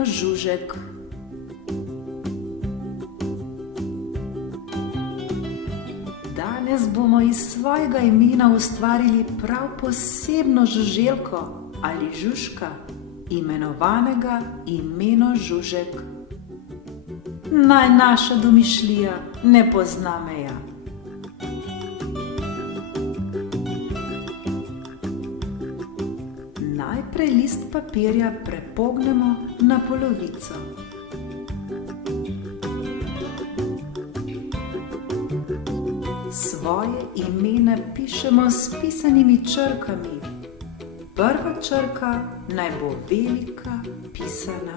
imenu Žužek. Danes bomo iz svojega imena ustvarili prav posebno žuželko ali žužka, imenovanega imeno Žužek. Naj naša domišljija ne pozna meja. Najprej list papirja prepognemo na polovico. Svoje ime napišemo s pisanimi črkami. Prva črka naj bo velika pisana.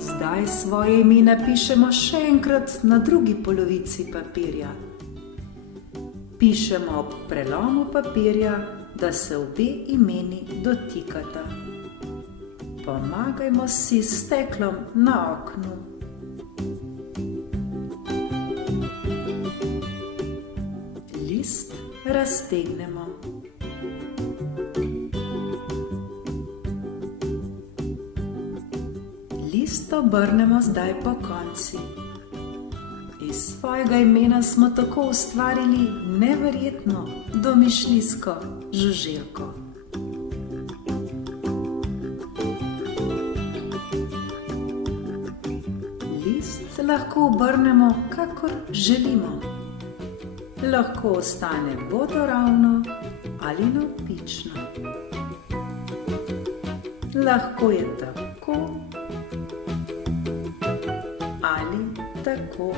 Zdaj svoje ime napišemo še enkrat na drugi polovici papirja. Pišemo ob prelomu papirja, da se obe imeni dotikata. Pomagajmo si s steklom na oknu. List raztegnemo. List obrnemo zdaj pokonci. Iz svojega imena smo tako ustvarili neverjetno domišljijsko žuželko. List lahko obrnemo, kakor želimo. Lahko ostane vodoravno ali navpično. Lahko je tako ali tako.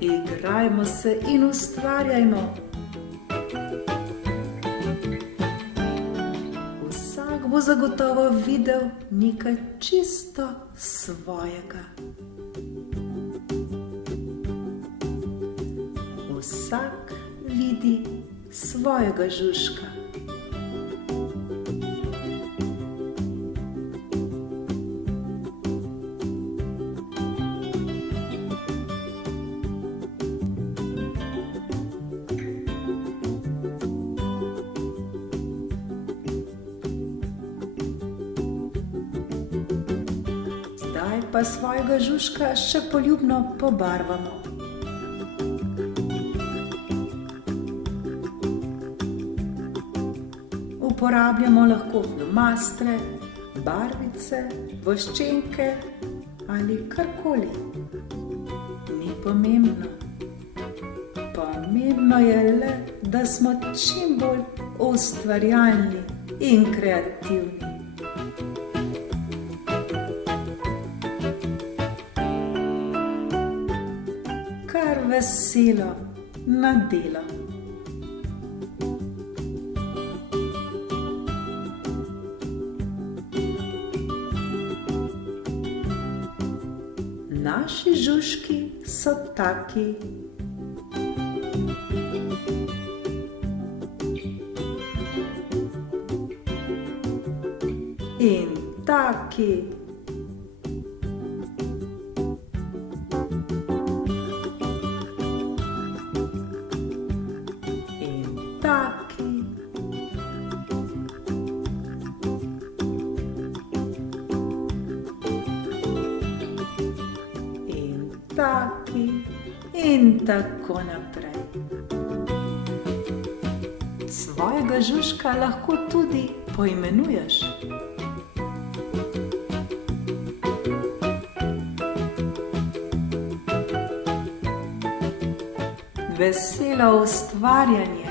Igrajmo se in ustvarjajmo. Vsak bo zagotovo videl nekaj čisto svojega. Vsak vidi svojega žužka. Zdaj pa svojega žužka še poljubno pobarvamo. Uporabljamo lahko flomastre, barvice, voščenke ali karkoli. Ni pomembno. Pomembno je le, da smo čim bolj ustvarjalni in kreativni. Kar veselo na delo. Naši žužki so taki. In taki. In taki. Taki in tako naprej. Svojega žužka lahko tudi poimenuješ. Veselo ustvarjanje.